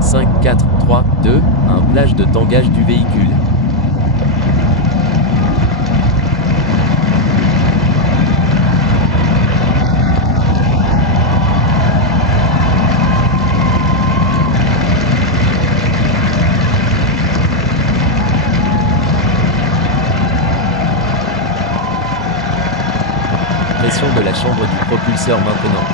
5, 4, 3, 2, 1. Plage de tangage du véhicule. Pression de la chambre du propulseur maintenant.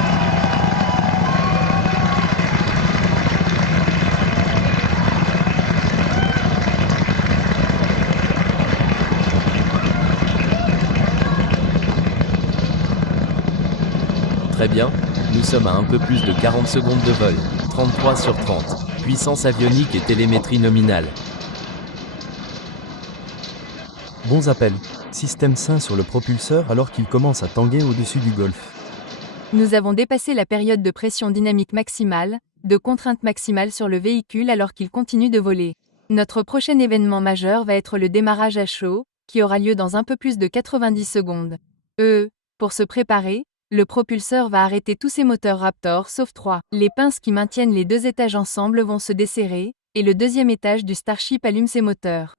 Très bien, nous sommes à un peu plus de 40 secondes de vol, 33 sur 30. Puissance avionique et télémétrie nominale. Bons appels. Système sain sur le propulseur alors qu'il commence à tanguer au-dessus du golfe. Nous avons dépassé la période de pression dynamique maximale, de contrainte maximale sur le véhicule alors qu'il continue de voler. Notre prochain événement majeur va être le démarrage à chaud, qui aura lieu dans un peu plus de 90 secondes. Pour se préparer, le propulseur va arrêter tous ses moteurs Raptor sauf 3. Les pinces qui maintiennent les deux étages ensemble vont se desserrer, et le deuxième étage du Starship allume ses moteurs.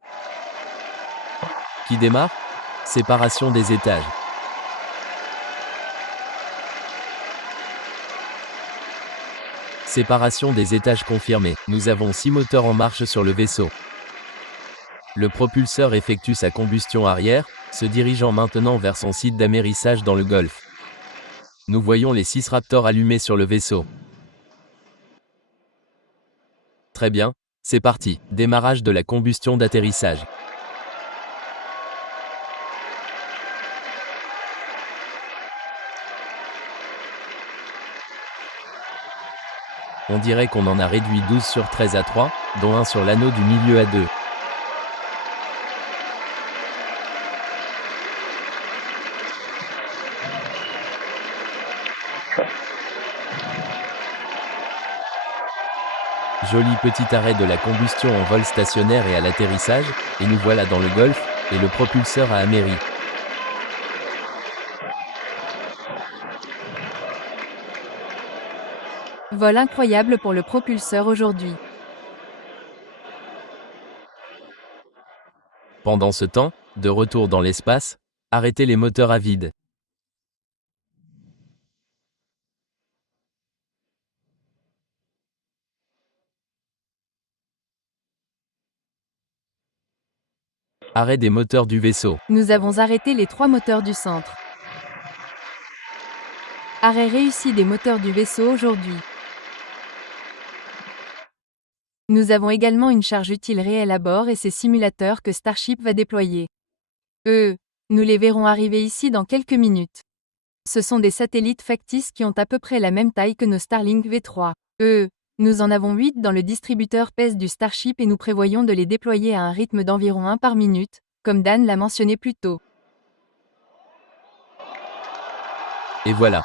Qui démarre? Séparation des étages. Séparation des étages confirmée. Nous avons 6 moteurs en marche sur le vaisseau. Le propulseur effectue sa combustion arrière, se dirigeant maintenant vers son site d'amérissage dans le Golfe. Nous voyons les 6 Raptors allumés sur le vaisseau. Très bien, c'est parti. Démarrage de la combustion d'atterrissage. On dirait qu'on en a réduit 12 sur 13 à 3, dont un sur l'anneau du milieu à 2. Joli petit arrêt de la combustion en vol stationnaire et à l'atterrissage, et nous voilà dans le Golfe, et le propulseur a améri. Vol incroyable pour le propulseur aujourd'hui. Pendant ce temps, de retour dans l'espace, arrêtez les moteurs à vide. Arrêt des moteurs du vaisseau. Nous avons arrêté les 3 moteurs du centre. Arrêt réussi des moteurs du vaisseau aujourd'hui. Nous avons également une charge utile réelle à bord et ces simulateurs que Starship va déployer. Nous les verrons arriver ici dans quelques minutes. Ce sont des satellites factices qui ont à peu près la même taille que nos Starlink V3. Nous en avons 8 dans le distributeur PES du Starship et nous prévoyons de les déployer à un rythme d'environ 1 par minute, comme Dan l'a mentionné plus tôt. Et voilà.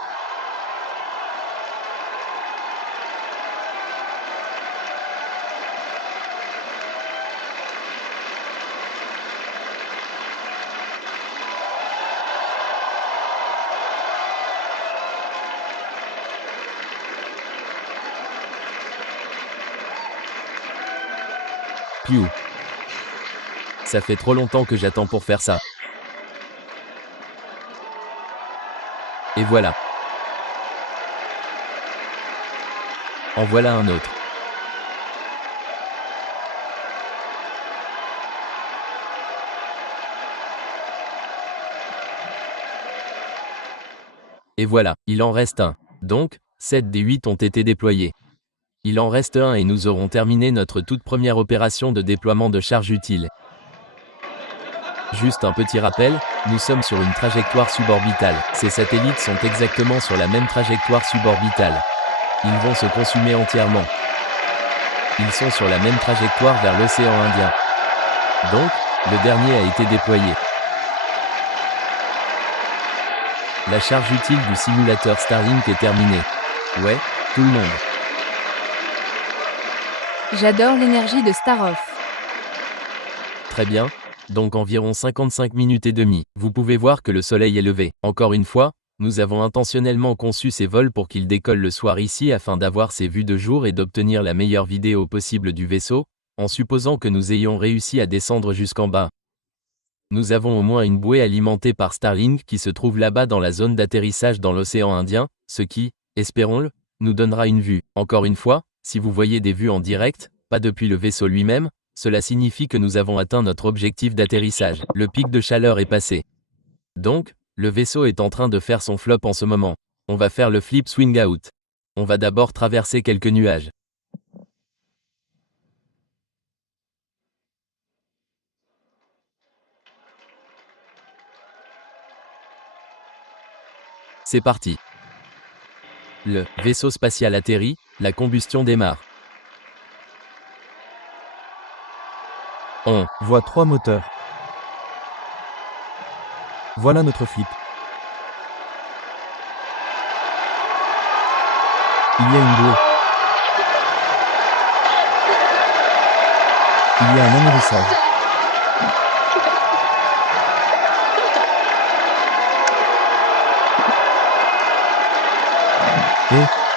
Piou. Ça fait trop longtemps que j'attends pour faire ça. Et voilà. En voilà un autre. Et voilà, il en reste un. Donc, 7 des 8 ont été déployés. Il en reste un et nous aurons terminé notre toute première opération de déploiement de charge utile. Juste un petit rappel, nous sommes sur une trajectoire suborbitale. Ces satellites sont exactement sur la même trajectoire suborbitale. Ils vont se consumer entièrement. Ils sont sur la même trajectoire vers l'océan Indien. Donc, le dernier a été déployé. La charge utile du simulateur Starlink est terminée. Ouais, tout le monde. J'adore l'énergie de Staroff. Très bien, donc environ 55 minutes et demie. Vous pouvez voir que le soleil est levé. Encore une fois, nous avons intentionnellement conçu ces vols pour qu'ils décollent le soir ici afin d'avoir ces vues de jour et d'obtenir la meilleure vidéo possible du vaisseau, en supposant que nous ayons réussi à descendre jusqu'en bas. Nous avons au moins une bouée alimentée par Starlink qui se trouve là-bas dans la zone d'atterrissage dans l'océan Indien, ce qui, espérons-le, nous donnera une vue. Encore une fois, si vous voyez des vues en direct, pas depuis le vaisseau lui-même, cela signifie que nous avons atteint notre objectif d'atterrissage. Le pic de chaleur est passé. Donc, le vaisseau est en train de faire son flop en ce moment. On va faire le flip swing out. On va d'abord traverser quelques nuages. C'est parti. Le vaisseau spatial atterrit, la combustion démarre. On voit 3 moteurs. Voilà notre flip. Il y a une bouée. Il y a un amérissage. Et